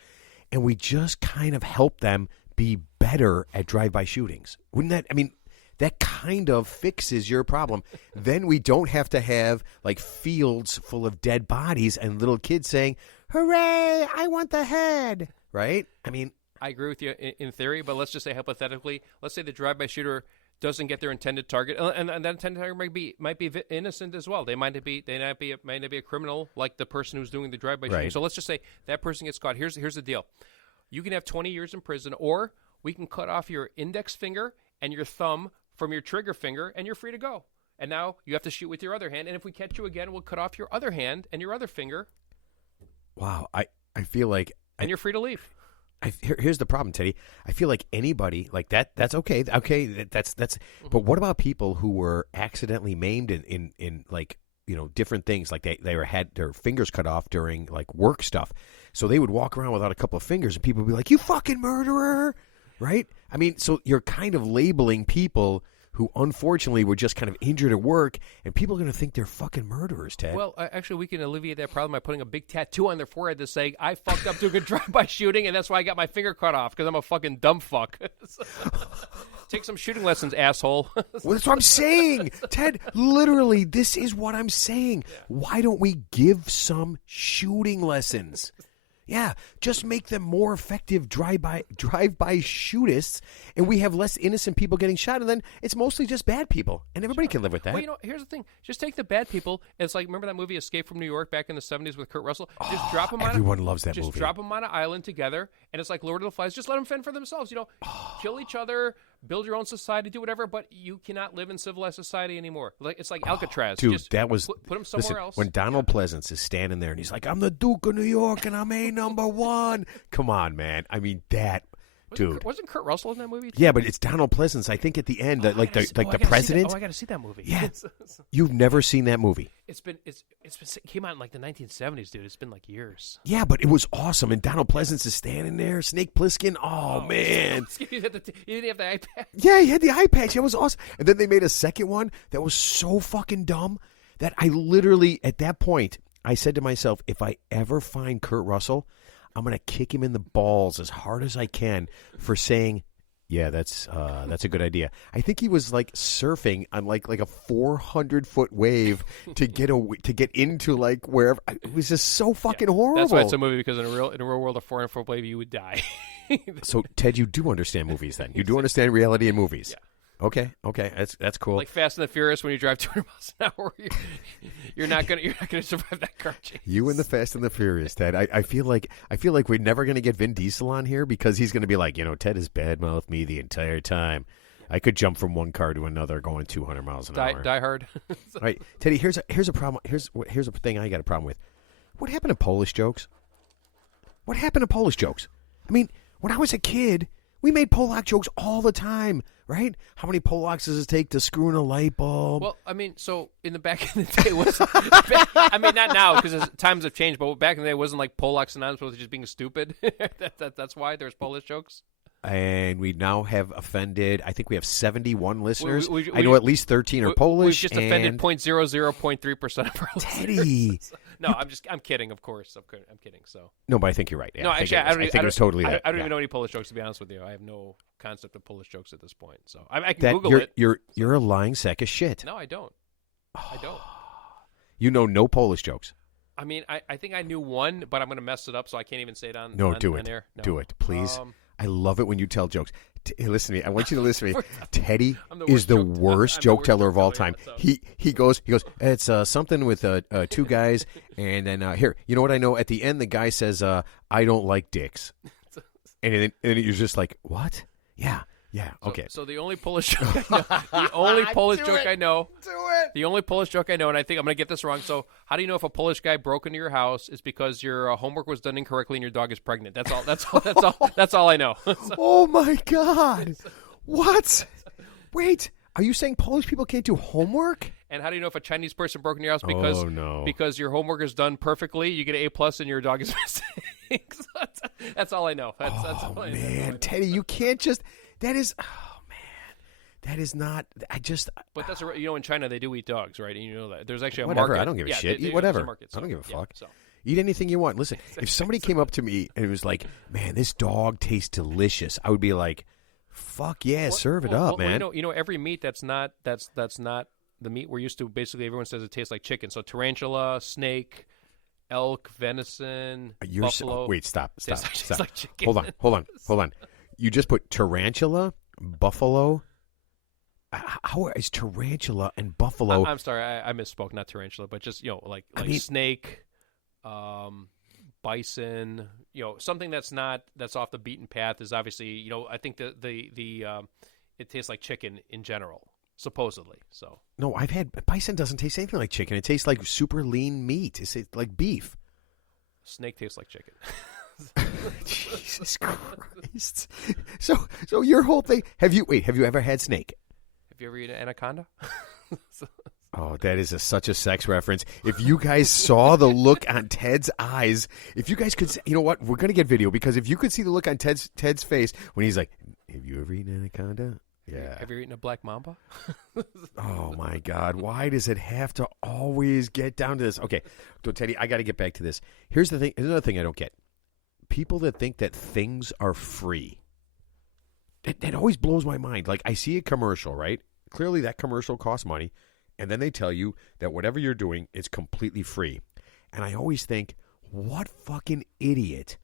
and we just kind of help them be better at drive-by shootings? Wouldn't that? I mean, that kind of fixes your problem. Then we don't have to have like fields full of dead bodies and little kids saying, "Hooray, I want the head." Right? I mean, I agree with you in theory, but let's just say hypothetically, let's say the drive-by shooter doesn't get their intended target, and that intended target might be innocent as well. They might be a criminal like the person who's doing the drive-by shooting. So let's just say that person gets caught. Here's the deal: you can have 20 years in prison, or we can cut off your index finger and your thumb from your trigger finger, and you're free to go. And now you have to shoot with your other hand. And if we catch you again, we'll cut off your other hand and your other finger. Wow, I feel like, and you're free to leave. Here's the problem, Teddy. I feel like anybody like that. That's okay. Okay, that's. Mm-hmm. But what about people who were accidentally maimed in like different things? Like they had their fingers cut off during like work stuff, so they would walk around without a couple of fingers, and people would be like, "You fucking murderer!" Right? I mean, so you're kind of labeling people who unfortunately were just kind of injured at work, and people are going to think they're fucking murderers, Ted. Well, actually, we can alleviate that problem by putting a big tattoo on their forehead that's saying, "I fucked up doing a drive-by shooting, and that's why I got my finger cut off, because I'm a fucking dumb fuck." Take some shooting lessons, asshole. Well, that's what I'm saying. Ted, literally, this is what I'm saying. Yeah. Why don't we give some shooting lessons? Yeah, just make them more effective drive-by shootists, and we have less innocent people getting shot, and then it's mostly just bad people, and everybody can live with that. Well, here's the thing. Just take the bad people. It's like, remember that movie Escape from New York back in the 70s with Kurt Russell? Just drop them on everyone loves that just movie. drop them on an island together, and it's like Lord of the Flies. Just let them fend for themselves. Kill each other, build your own society, do whatever, but you cannot live in civilized society anymore. It's like Alcatraz. Dude, just that was... Put them somewhere else. When Donald Pleasance is standing there, and he's like, I'm the Duke of New York, and I'm #1. Come on, man. I mean, that... Dude, wasn't Kurt Russell in that movie too? Yeah, but it's Donald Pleasance. I think at the end, the president. I got to see that movie. Yeah, you've never seen that movie. It came out in like the 1970s, dude. It's been like years. Yeah, but it was awesome. And Donald Pleasance is standing there, Snake Plissken. Oh man, you didn't have the eye patch. Yeah, he had the eye patch. It was awesome. And then they made a second one that was so fucking dumb that I literally, at that point, I said to myself, if I ever find Kurt Russell, I'm going to kick him in the balls as hard as I can for saying, yeah, that's a good idea. I think he was like surfing on like a 400-foot wave to get into like wherever. It was just so fucking horrible. That's why it's a movie, because in a real world, a 400-foot wave, you would die. So Ted, you do understand movies then? You do understand reality in movies? Yeah. Okay, that's cool. Like Fast and the Furious, when you drive 200 miles an hour, you're not gonna survive that car chase. You and the Fast and the Furious, Ted. I feel like we're never gonna get Vin Diesel on here, because he's gonna be like, Ted has badmouthed me the entire time. I could jump from one car to another going 200 miles an hour. Die Hard. Right, Teddy. Here's a problem. Here's a thing I got a problem with. What happened to Polish jokes? What happened to Polish jokes? I mean, when I was a kid, we made Polak jokes all the time, right? How many Polacks does it take to screw in a light bulb? Well, I mean, so in the back in the day, I mean, not now because times have changed, but back in the day, it wasn't like Polacks synonymous with just being stupid. That's why there's Polish jokes. And we now have offended, I think we have 71 listeners. I know at least 13 are Polish. We've just offended 0.00.3% of our Teddy. listeners. No, I'm kidding, of course. I'm kidding. So no, but I think you're right. Yeah, no, actually, I think it was totally that. I don't even know any Polish jokes, to be honest with you. I have no concept of Polish jokes at this point. So I can Google it. You're a lying sack of shit. No, I don't. I don't. You know no Polish jokes. I mean, I think I knew one, but I'm going to mess it up, so I can't even say it on air. No. Do it, please. I love it when you tell jokes. Hey, listen to me. I want you to listen to me. Teddy is the worst joke teller of all time. He goes. It's something with two guys, and then here. You know what I know? At the end, the guy says, "I don't like dicks," and then you're just like, "What?" Yeah. Okay. So the only Polish joke I know, the only Polish joke I know, and I think I'm going to get this wrong. So how do you know if a Polish guy broke into your house is because your homework was done incorrectly and your dog is pregnant? That's all I know. Oh my God! What? Wait, are you saying Polish people can't do homework? And how do you know if a Chinese person broke into your house because your homework is done perfectly, you get an A+ and your dog is missing? That's all I know. That's all I know. Man, Teddy, you can't just. That is, that is not. But that's in China they do eat dogs, right? And you know that there's actually a whatever. market. I don't give a shit. Eat whatever. I don't give a fuck. Eat anything you want. Listen, if somebody came up to me and it was like, "Man, this dog tastes delicious," I would be like, "Fuck yeah, serve it up, man." You know, every meat that's not the meat we're used to. Basically, everyone says it tastes like chicken. So tarantula, snake, elk, venison, buffalo. Wait, stop. Like chicken. Hold on. You just put tarantula, buffalo. How is tarantula and buffalo? I'm sorry, I misspoke. Not tarantula, but just snake, bison. Something that's off the beaten path is obviously. I think the it tastes like chicken in general, supposedly. So no, I've had bison doesn't taste anything like chicken. It tastes like super lean meat. It's like beef. Snake tastes like chicken. Jesus Christ! So your whole thing. Have you ever had snake? Have you ever eaten anaconda? Oh, that is such a sex reference. If you guys saw the look on Ted's eyes, if you guys could, you know what? We're gonna get video because if you could see the look on Ted's face when he's like, "Have you ever eaten anaconda?" Yeah. Have you eaten a black mamba? Oh my God! Why does it have to always get down to this? Okay, so Teddy, I got to get back to this. Here's the thing. Here's another thing I don't get. People that think that things are free. That always blows my mind. Like, I see a commercial, right? Clearly that commercial costs money, and then they tell you that whatever you're doing is completely free. And I always think, What fucking idiot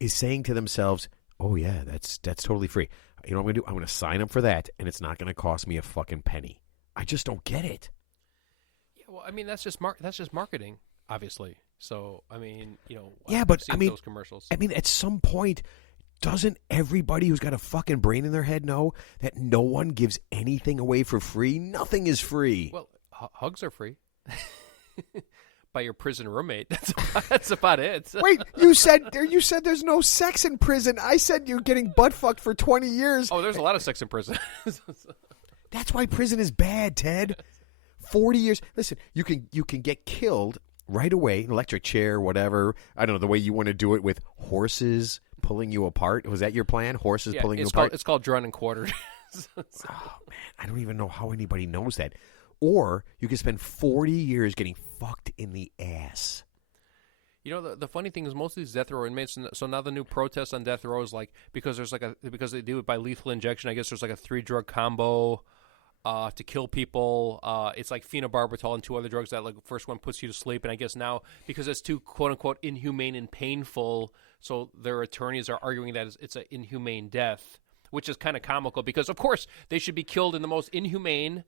is saying to themselves, "Oh yeah, that's totally free. You know what I'm going to do? I'm going to sign up for that, and it's not going to cost me a fucking penny." I just don't get it. Yeah, well, I mean, that's just marketing, obviously. So, I mean, Yeah, I've but seen I mean, those commercials. I mean, at some point, doesn't everybody who's got a fucking brain in their head know that no one gives anything away for free? Nothing is free. Well, hugs are free. By your prison roommate. That's about it. Wait, you said there's no sex in prison. I said you're getting butt fucked for 20 years. Oh, there's a lot of sex in prison. That's why prison is bad, Ted. 40 years. Listen, you can get killed right away, an electric chair, whatever. I don't know, the way you want to do it with horses pulling you apart. Was that your plan? Horses pulling you apart? It's called drawn and quartered. Oh, man. I don't even know how anybody knows that. Or you can spend 40 years getting fucked in the ass. The funny thing is, most of these death row inmates. So now the new protest on death row is like because they do it by lethal injection. I guess there's like a 3-drug combo to kill people. It's like phenobarbital and 2 other drugs that like first one puts you to sleep. And I guess now because it's too quote unquote inhumane and painful, so their attorneys are arguing that it's an inhumane death, which is kind of comical because of course they should be killed in the most inhumane,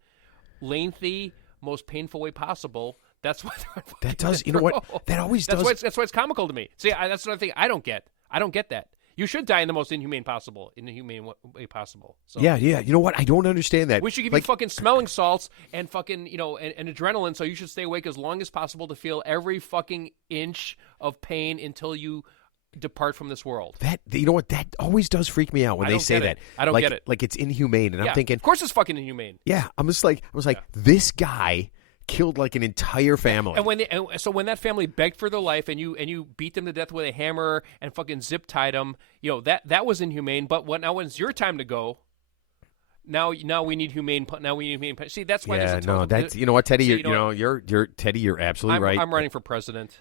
lengthy, most painful way possible. That's why that does. You know what? That always does. That's why it's comical to me. See, that's another thing I don't get. I don't get that. You should die in the most inhumane way possible. So, yeah. You know what? I don't understand that. We should give you fucking smelling salts and fucking and adrenaline, so you should stay awake as long as possible to feel every fucking inch of pain until you depart from this world. That you know what? That always does freak me out when they say that. I don't get it. Like it's inhumane, and I'm thinking, of course it's fucking inhumane. Yeah, I was like, this guy killed like an entire family. And when that family begged for their life, and you beat them to death with a hammer and fucking zip tied them, that was inhumane. But now when it's your time to go, now we need humane. Now we need humane. See, that's why. Yeah, no, that's you know what, Teddy. You're Teddy. You're absolutely right. I'm running for president.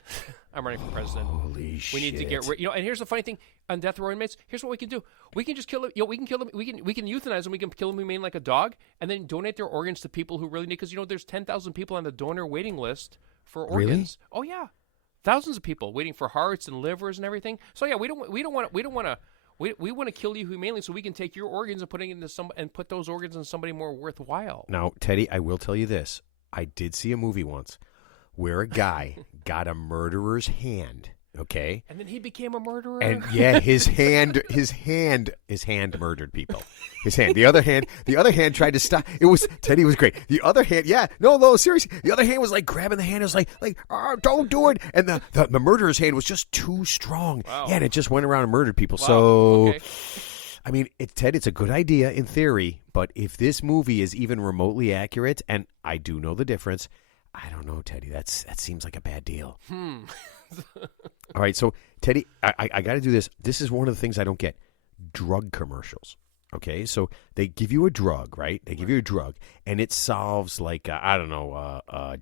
I'm running for president. Holy shit! We need to get rid. And here's the funny thing: on death row inmates, here's what we can do: we can just kill them. We can kill them. We can euthanize them. We can kill them humane like a dog, and then donate their organs to people who really need. Because there's 10,000 people on the donor waiting list for organs. Really? Oh yeah, thousands of people waiting for hearts and livers and everything. So yeah, we want to kill you humanely so we can take your organs and put those organs in somebody more worthwhile. Now, Teddy, I will tell you this: I did see a movie once where a guy got a murderer's hand. Okay, and then he became a murderer. And yeah, his hand murdered people. His hand. The other hand tried to stop. Teddy was great. The other hand, no, seriously. The other hand was like grabbing the hand. It was like, oh, don't do it. And the murderer's hand was just too strong. Wow. Yeah, and it just went around and murdered people. Wow. So, okay. I mean, Ted, it's a good idea in theory, but if this movie is even remotely accurate, and I do know the difference, I don't know, Teddy. That seems like a bad deal. All right, so Teddy, I got to do this. This is one of the things I don't get: drug commercials. Okay, so they give you a drug, right? They give you a drug, and it solves like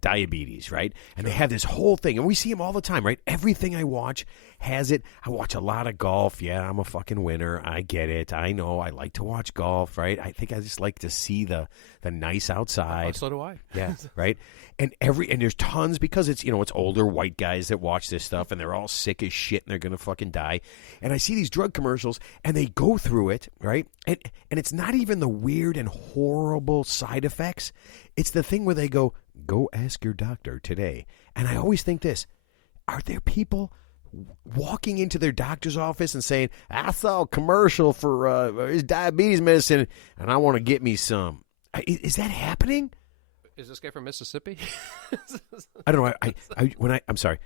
diabetes, right? And they have this whole thing, and we see them all the time, right? Everything I watch has it. I watch a lot of golf. Yeah, I'm a fucking winner. I get it. I know. I like to watch golf, right? I think I just like to see the nice outside. Oh, so do I. Yeah, right. And there's tons because it's it's older white guys that watch this stuff, and they're all sick as shit, and they're gonna fucking die. And I see these drug commercials, and they go through it, right? And it's not even the weird and horrible side effects. It's the thing where they go ask your doctor today. And I always think this: are there people walking into their doctor's office and saying, I saw a commercial for his diabetes medicine, and I want to get me some? Is that happening? Is this guy from Mississippi? I don't know. I'm sorry.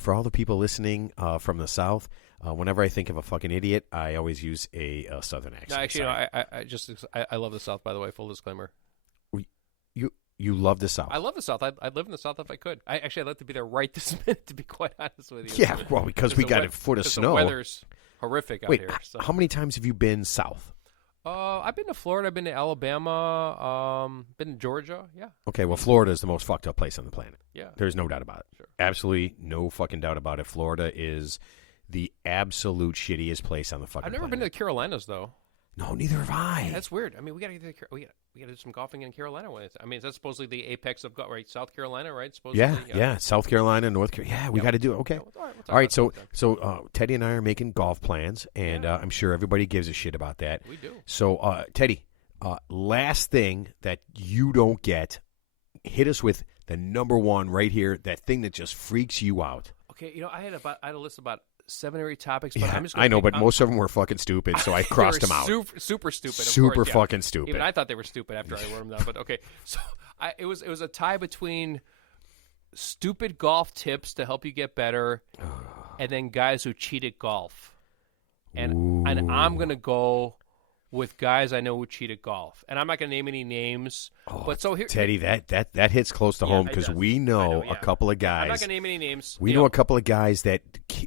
For all the people listening from the South, whenever I think of a fucking idiot, I always use a Southern accent. No, actually, I love the South. By the way, full disclaimer. You love the South. I love the South. I'd live in the South if I could. I'd like to be there right this minute. To be quite honest with you. Yeah, well, because we got a foot of snow. The weather's horrific out here. So. How many times have you been south? I've been to Florida. I've been to Alabama. Been to Georgia. Yeah. Okay, well, Florida is the most fucked up place on the planet. Yeah. There's no doubt about it. Sure. Absolutely no fucking doubt about it. Florida is the absolute shittiest place on the fucking planet. I've never been to the Carolinas, though. No, neither have I. That's weird. I mean, we got to do some golfing in Carolina. I mean, that's supposedly the apex of golf, right? South Carolina, right? Supposedly, Yeah. South Carolina, North Carolina. Yeah, we got to do it. Okay. All right. So Teddy and I are making golf plans, and I'm sure everybody gives a shit about that. We do. So, Teddy, last thing that you don't get, hit us with the number one right here. That thing that just freaks you out. Okay, I had a list about 7 or 8 topics, but I'm just I know, but most of them were fucking stupid, so I crossed them out. Super stupid. Super fucking stupid. Even I thought they were stupid after I wrote them down. But okay, so it was a tie between stupid golf tips to help you get better, and then guys who cheat at golf. And I'm gonna go with guys I know who cheat at golf, and I'm not gonna name any names. But so here, Teddy, that hits close to home because we know a couple of guys. I'm not gonna name any names. We know a couple of guys that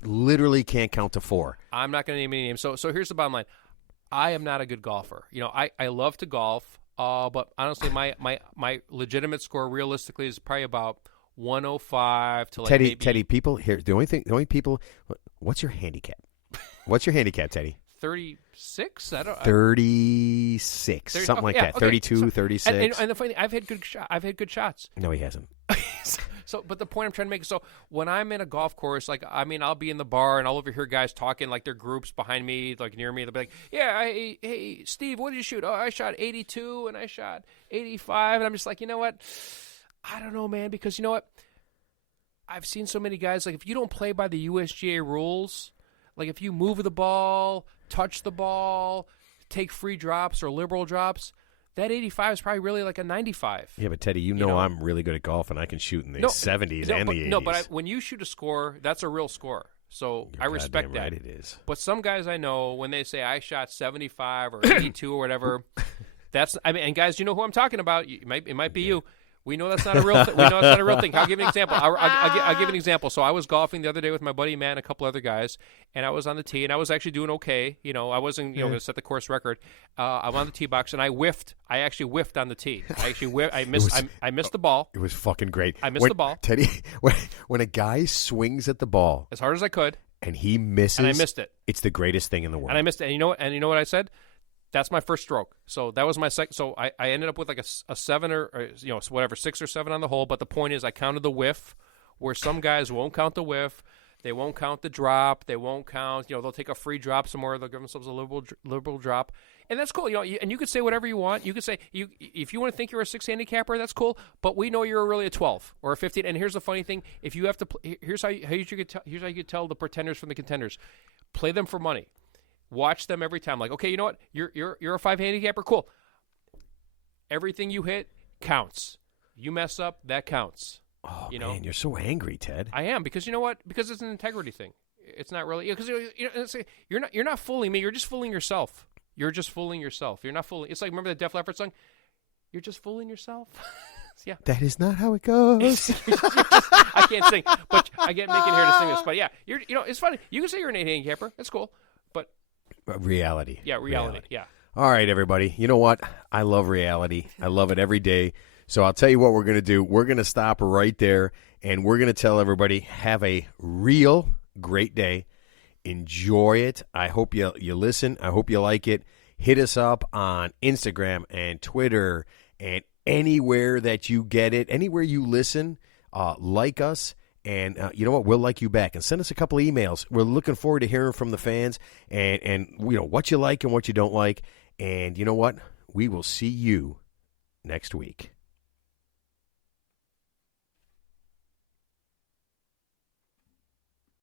literally can't count to 4. I'm not gonna name any names. So here's the bottom line: I am not a good golfer. I love to golf, but honestly, my legitimate score realistically is probably about 105 to like Teddy, people here. The only people. What's your handicap? What's your handicap, Teddy? 36? I don't 36. Something like that. Okay. 32, 36. And the funny thing, I've had good shots. No, he hasn't. But the point I'm trying to make is, so when I'm in a golf course, I'll be in the bar and I'll overhear guys talking like their groups behind me, like near me. They'll be like, "Yeah, hey, Steve, what did you shoot? Oh, I shot 82 and I shot 85." And I'm just like, you know what? I don't know, man, because you know what? I've seen so many guys, like if you don't play by the USGA rules, like if you move the ball, touch the ball, take free drops or liberal drops, that 85 is probably really like a 95. Yeah, but Teddy, you know I'm really good at golf, and I can shoot in the 70s and the 80s. No, but when you shoot a score, that's a real score. So I respect that. Right, it is. But some guys I know, when they say I shot 75 or 82 or whatever, and guys, you know who I'm talking about. It might be you. We know that's not a real thing. We know that's not a real thing. I'll give you an example. I'll give you an example. So I was golfing the other day with my buddy Matt and a couple other guys, and I was on the tee, and I was actually doing okay. I wasn't going to set the course record. I'm on the tee box, and I whiffed. I actually whiffed on the tee. I missed the ball. It was fucking great. I missed the ball. Teddy, when a guy swings at the ball as hard as I could, and he misses, and I missed it. It's the greatest thing in the world. And I missed it. And you know what I said? That's my first stroke. So that was my second. So I ended up with like a 7 or whatever, 6 or 7 on the hole. But the point is, I counted the whiff, where some guys won't count the whiff. They won't count the drop. They won't count. They'll take a free drop somewhere. They'll give themselves a liberal drop, and that's cool. And you could say whatever you want. You could say if you want to think you're a 6 handicapper, that's cool. But we know you're really a 12 or a 15. And here's the funny thing: if you have to, here's how you could tell the pretenders from the contenders. Play them for money. Watch them every time. Like, okay, you know what? You're a 5 handicapper. Cool. Everything you hit counts. You mess up, that counts. Oh, man, you're so angry, Ted. I am, because you know what? Because it's an integrity thing. It's not really, because you're not fooling me. You're just fooling yourself. You're just fooling yourself. You're not fooling. It's like, remember the Def Leppard song? You're just fooling yourself. Yeah. That is not how it goes. I can't sing, but I get making here to sing this. But yeah, it's funny. You can say you're an 8 handicapper. That's cool. But reality. Yeah, reality. Yeah. All right, everybody. You know what? I love reality. I love it every day. So I'll tell you what we're going to do. We're going to stop right there, and we're going to tell everybody, have a real great day. Enjoy it. I hope you listen. I hope you like it. Hit us up on Instagram and Twitter and anywhere that you get it, anywhere you listen, like us. And you know what? We'll like you back. And send us a couple of emails. We're looking forward to hearing from the fans and what you like and what you don't like. And you know what? We will see you next week.